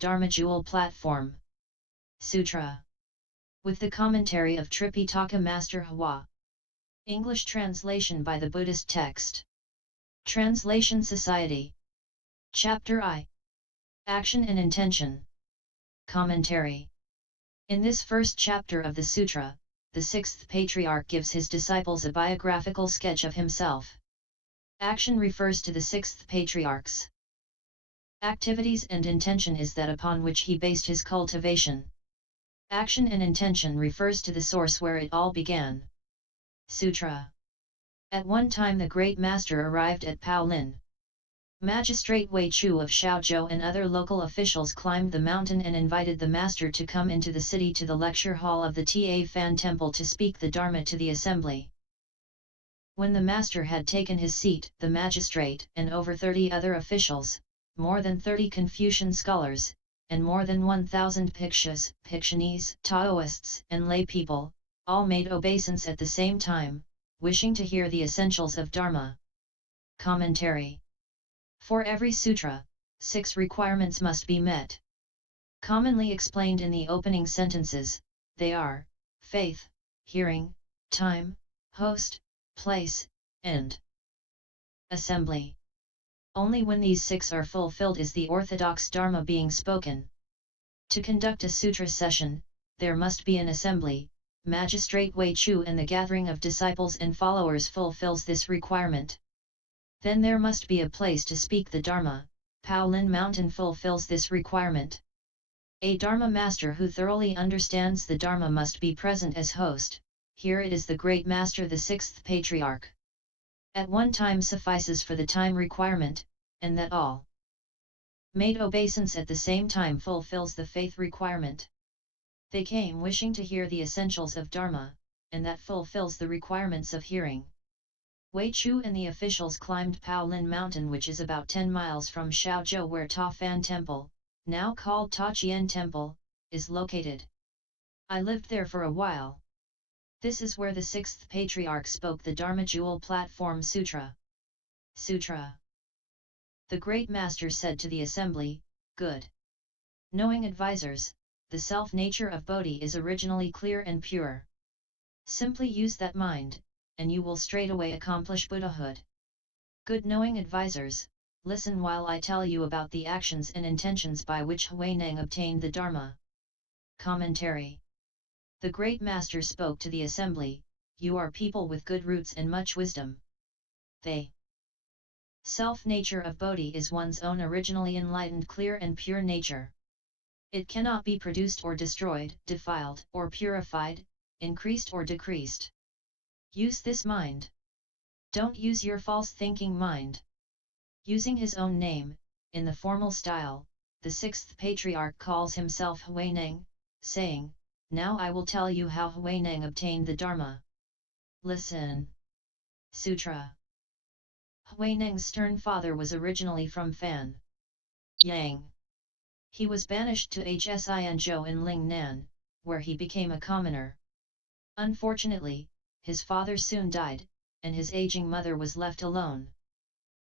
Dharma Jewel Platform. Sutra. With the commentary of Tripitaka Master Hua. English translation by the Buddhist text. Translation Society. Chapter I. Action and Intention. Commentary. In this first chapter of the Sutra, the Sixth Patriarch gives his disciples a biographical sketch of himself. Action refers to the Sixth Patriarchs. Activities and intention is that upon which he based his cultivation. Action and intention refers to the source where it all began. Sutra. At one time the great master arrived at Pao Lin. Magistrate Chou of Shao and other local officials climbed the mountain and invited the master to come into the city to the lecture hall of the Ta Fan temple to speak the Dharma to the assembly. When the master had taken his seat, the magistrate and over 30 other officials, more than 30 Confucian scholars, and more than 1,000 Bhikshus, Bhikshunis, Taoists, and laypeople, all made obeisance at the same time, wishing to hear the essentials of Dharma. Commentary. For every sutra, 6 requirements must be met. Commonly explained in the opening sentences, they are faith, hearing, time, host, place, and assembly. Only when these 6 are fulfilled is the orthodox Dharma being spoken. To conduct a sutra session, there must be an assembly. Magistrate Chou and the gathering of disciples and followers fulfills this requirement. Then there must be a place to speak the Dharma. Pao Lin Mountain fulfills this requirement. A Dharma master who thoroughly understands the Dharma must be present as host. Here it is the great master, the Sixth Patriarch. At one time suffices for the time requirement, and that all made obeisance at the same time fulfills the faith requirement. They came wishing to hear the essentials of Dharma, and that fulfills the requirements of hearing. Chou and the officials climbed Pao Lin Mountain, which is about 10 miles from Shao where Ta Fan Temple, now called Ta Chien Temple, is located. I lived there for a while. This is where the Sixth Patriarch spoke the Dharma Jewel Platform Sutra. Sutra. The Great Master said to the assembly, good knowing advisors, the self-nature of Bodhi is originally clear and pure. Simply use that mind, and you will straightway accomplish Buddhahood. Good knowing advisors, listen while I tell you about the actions and intentions by which Huineng obtained the Dharma. Commentary. The Great Master spoke to the assembly, you are people with good roots and much wisdom. The self-nature of Bodhi is one's own originally enlightened clear and pure nature. It cannot be produced or destroyed, defiled or purified, increased or decreased. Use this mind. Don't use your false thinking mind. Using his own name, in the formal style, the Sixth Patriarch calls himself Huineng, saying, now I will tell you how Huineng obtained the Dharma. Listen. Sutra. Huineng's stern father was originally from Fan Yang. He was banished to Hsinzhou in Lingnan, where he became a commoner. Unfortunately, his father soon died, and his aging mother was left alone.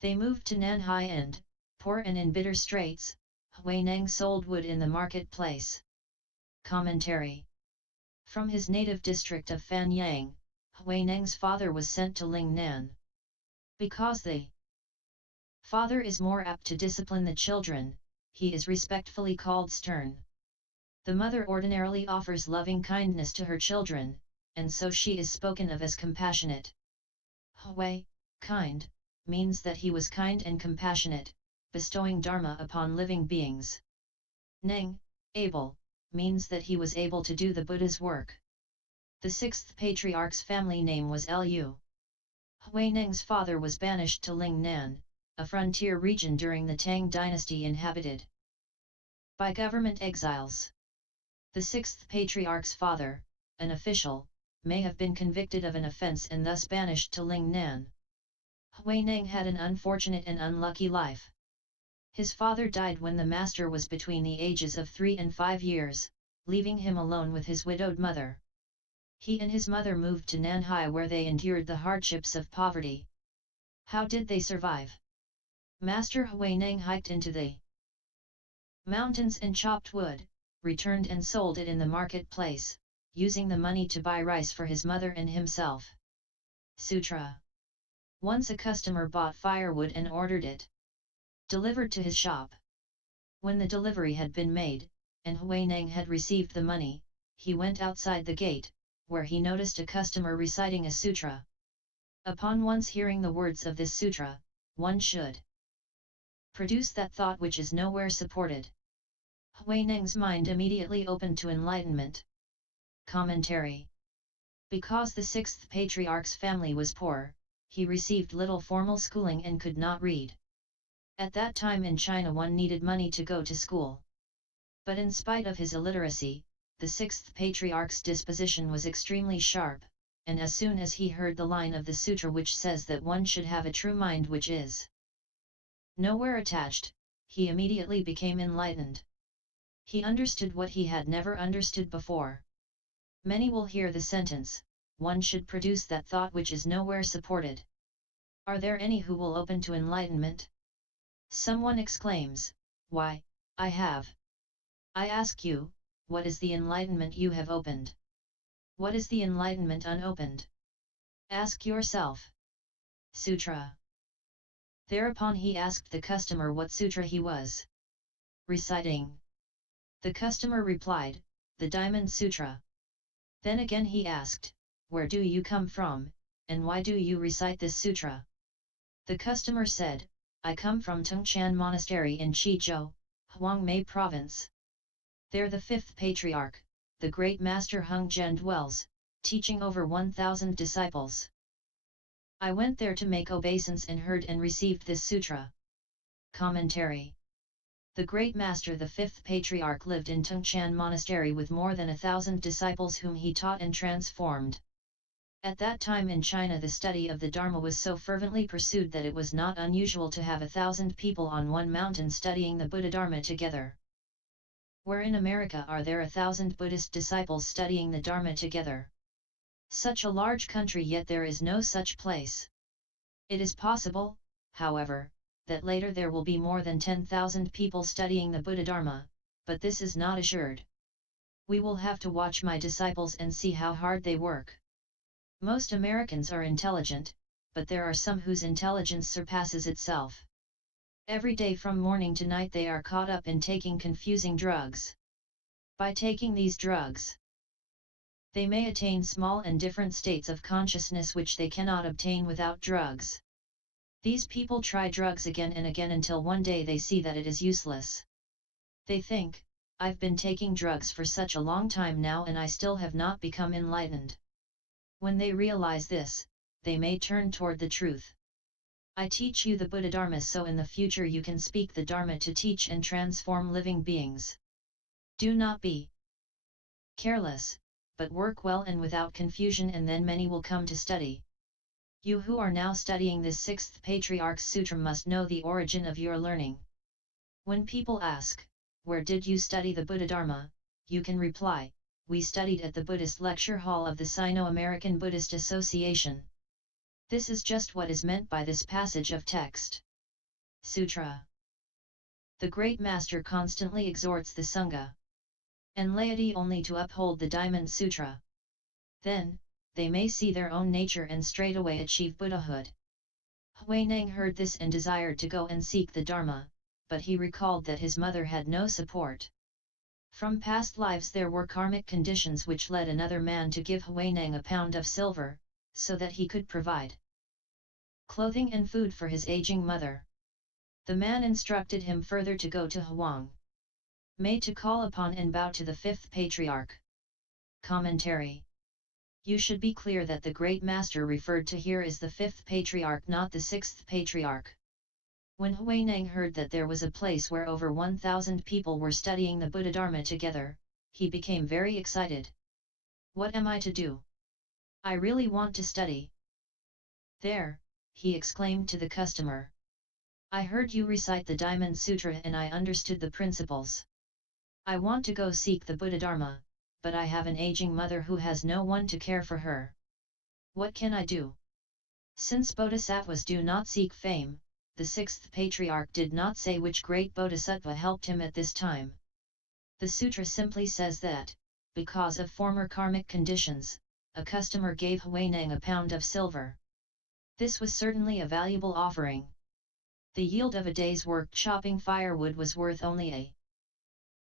They moved to Nanhai and, poor and in bitter straits, Huineng sold wood in the marketplace. Commentary. From his native district of Fanyang, Huineng's father was sent to Lingnan. Because the father is more apt to discipline the children, he is respectfully called stern. The mother ordinarily offers loving kindness to her children, and so she is spoken of as compassionate. Hui, kind, means that he was kind and compassionate, bestowing Dharma upon living beings. Neng, able, means that he was able to do the Buddha's work. The Sixth Patriarch's family name was Lu. Huineng's father was banished to Lingnan, a frontier region during the Tang dynasty inhabited by government exiles. The Sixth Patriarch's father, an official, may have been convicted of an offense and thus banished to Lingnan. Huineng had an unfortunate and unlucky life. His father died when the master was between the ages of 3 and 5 years, leaving him alone with his widowed mother. He and his mother moved to Nanhai where they endured the hardships of poverty. How did they survive? Master Huineng hiked into the mountains and chopped wood, returned and sold it in the marketplace, using the money to buy rice for his mother and himself. Sutra. Once a customer bought firewood and ordered it delivered to his shop. When the delivery had been made, and Huineng had received the money, he went outside the gate, where he noticed a customer reciting a sutra. Upon once hearing the words of this sutra, one should produce that thought which is nowhere supported. Huineng's mind immediately opened to enlightenment. Commentary. Because the Sixth Patriarch's family was poor, he received little formal schooling and could not read. At that time in China one needed money to go to school. But in spite of his illiteracy, the Sixth Patriarch's disposition was extremely sharp, and as soon as he heard the line of the sutra which says that one should have a true mind which is nowhere attached, he immediately became enlightened. He understood what he had never understood before. Many will hear the sentence, one should produce that thought which is nowhere supported. Are there any who will open to enlightenment? Someone exclaims, why, I have. I ask you, what is the enlightenment you have opened? What is the enlightenment unopened? Ask yourself. Sutra. Thereupon he asked the customer what sutra he was reciting. The customer replied, the Diamond Sutra. Then again he asked, where do you come from, and why do you recite this sutra? The customer said, I come from Tongchan Monastery in Chizhou, Huangmei Province. There the fifth patriarch, the great master Heng Zhen dwells, teaching over 1,000 disciples. I went there to make obeisance and heard and received this sutra. Commentary. The great master the fifth patriarch lived in Tongchan Monastery with more than 1,000 disciples whom he taught and transformed. At that time in China the study of the Dharma was so fervently pursued that it was not unusual to have 1,000 people on one mountain studying the Buddha Dharma together. Where in America are there 1,000 Buddhist disciples studying the Dharma together? Such a large country, yet there is no such place. It is possible, however, that later there will be more than 10,000 people studying the Buddha Dharma, but this is not assured. We will have to watch my disciples and see how hard they work. Most Americans are intelligent, but there are some whose intelligence surpasses itself. Every day from morning to night they are caught up in taking confusing drugs. By taking these drugs, they may attain small and different states of consciousness which they cannot obtain without drugs. These people try drugs again and again until one day they see that it is useless. They think, I've been taking drugs for such a long time now and I still have not become enlightened. When they realize this, they may turn toward the truth. I teach you the Buddha Dharma so in the future you can speak the Dharma to teach and transform living beings. Do not be careless, but work well and without confusion, and then many will come to study. You who are now studying this Sixth Patriarch's Sutra must know the origin of your learning. When people ask, where did you study the Buddha Dharma, you can reply, we studied at the Buddhist lecture hall of the Sino-American Buddhist Association. This is just what is meant by this passage of text. Sutra. The great master constantly exhorts the Sangha and laity only to uphold the Diamond Sutra. Then, they may see their own nature and straightway achieve Buddhahood. Huineng heard this and desired to go and seek the Dharma, but he recalled that his mother had no support. From past lives there were karmic conditions which led another man to give Huineng a pound of silver, so that he could provide clothing and food for his aging mother. The man instructed him further to go to Huang Mei to call upon and bow to the fifth patriarch. Commentary. You should be clear that the great master referred to here is the fifth patriarch, not the sixth patriarch. When Huineng heard that there was a place where over 1,000 people were studying the Buddha Dharma together, he became very excited. What am I to do? I really want to study. There, he exclaimed to the customer. I heard you recite the Diamond Sutra and I understood the principles. I want to go seek the Buddha Dharma, but I have an aging mother who has no one to care for her. What can I do? Since bodhisattvas do not seek fame, the sixth patriarch did not say which great bodhisattva helped him at this time. The sutra simply says that, because of former karmic conditions, a customer gave Huineng a pound of silver. This was certainly a valuable offering. The yield of a day's work chopping firewood was worth only a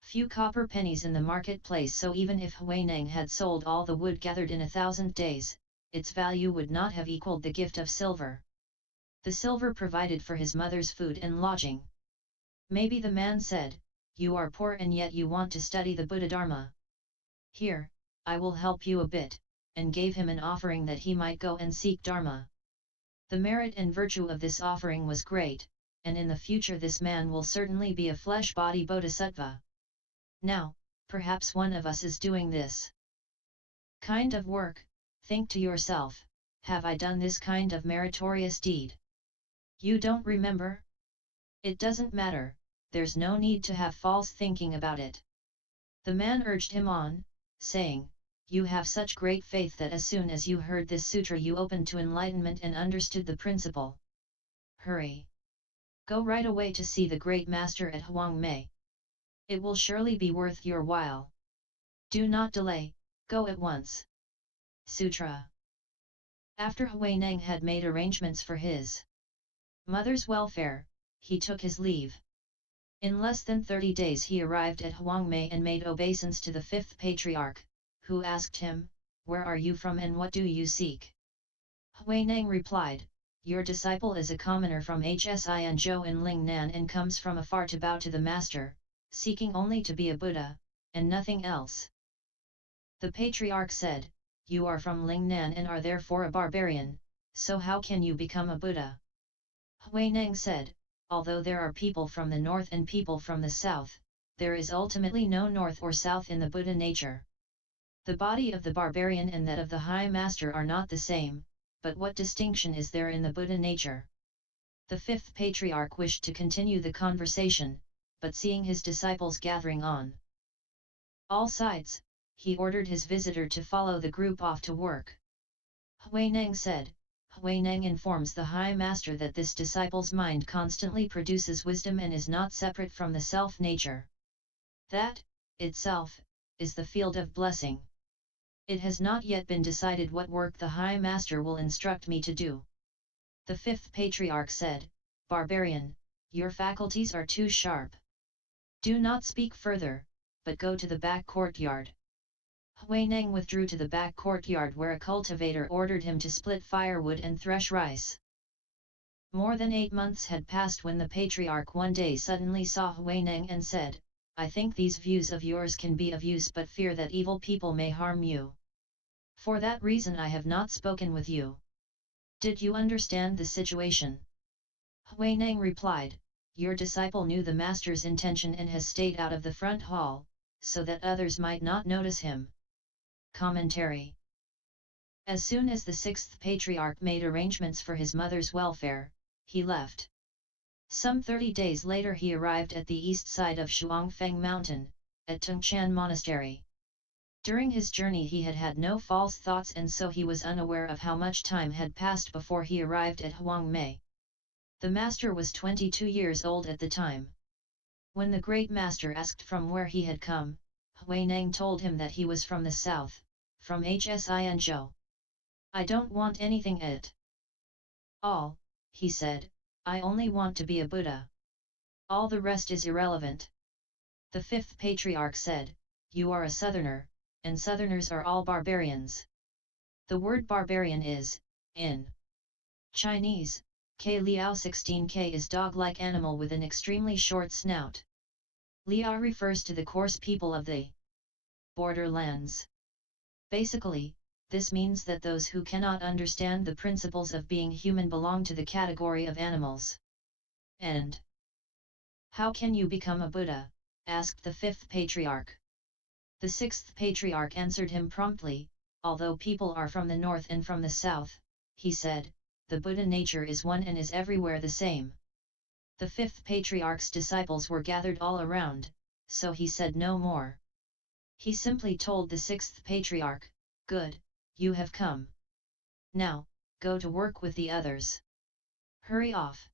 few copper pennies in the marketplace, so even if Huineng had sold all the wood gathered in 1,000 days, its value would not have equaled the gift of silver. The silver provided for his mother's food and lodging. Maybe the man said, "You are poor and yet you want to study the Buddha Dharma. Here, I will help you a bit," and gave him an offering that he might go and seek Dharma. The merit and virtue of this offering was great, and in the future this man will certainly be a flesh-body bodhisattva. Now, perhaps one of us is doing this kind of work. Think to yourself, have I done this kind of meritorious deed? You don't remember? It doesn't matter, there's no need to have false thinking about it. The man urged him on, saying, "You have such great faith that as soon as you heard this sutra you opened to enlightenment and understood the principle. Hurry! Go right away to see the great master at Huangmei. It will surely be worth your while. Do not delay, go at once." Sutra. After Huineng had made arrangements for his mother's welfare, he took his leave. In less than 30 days he arrived at Huangmei and made obeisance to the fifth patriarch, who asked him, "Where are you from and what do you seek?" Huineng replied, "Your disciple is a commoner from Hsinzhou in Lingnan and comes from afar to bow to the master, seeking only to be a Buddha, and nothing else." The patriarch said, "You are from Lingnan and are therefore a barbarian, so how can you become a Buddha?" Huineng said, "Although there are people from the north and people from the south, there is ultimately no north or south in the Buddha nature. The body of the barbarian and that of the high master are not the same, but what distinction is there in the Buddha nature?" The fifth patriarch wished to continue the conversation, but seeing his disciples gathering on all sides, he ordered his visitor to follow the group off to work. Huineng said, "Huineng informs the High Master that this disciple's mind constantly produces wisdom and is not separate from the self-nature. That, itself, is the field of blessing. It has not yet been decided what work the High Master will instruct me to do." The fifth patriarch said, "Barbarian, your faculties are too sharp. Do not speak further, but go to the back courtyard." Huineng withdrew to the back courtyard where a cultivator ordered him to split firewood and thresh rice. More than 8 months had passed when the patriarch one day suddenly saw Huineng and said, "I think these views of yours can be of use but fear that evil people may harm you. For that reason I have not spoken with you. Did you understand the situation?" Huineng replied, "Your disciple knew the master's intention and has stayed out of the front hall, so that others might not notice him." Commentary. As soon as the sixth patriarch made arrangements for his mother's welfare, he left. Some 30 days later he arrived at the east side of Shuangfeng Mountain, at Tongchan Monastery. During his journey he had had no false thoughts and so he was unaware of how much time had passed before he arrived at Huangmei. The master was 22 years old at the time. When the great master asked from where he had come, Huineng told him that he was from the south, from Hsinzhou. "I don't want anything at all," he said, "I only want to be a Buddha. All the rest is irrelevant." The fifth patriarch said, "You are a southerner, and southerners are all barbarians. The word barbarian is, in Chinese, K Liao 16K is dog-like animal with an extremely short snout. Liao refers to the coarse people of the borderlands. Basically, this means that those who cannot understand the principles of being human belong to the category of animals." And "How can you become a Buddha?" asked the fifth patriarch. The sixth patriarch answered him promptly, "Although people are from the north and from the south," he said, "the Buddha nature is one and is everywhere the same." The fifth patriarch's disciples were gathered all around, so he said no more. He simply told the sixth patriarch, "Good, you have come. Now, go to work with the others. Hurry off."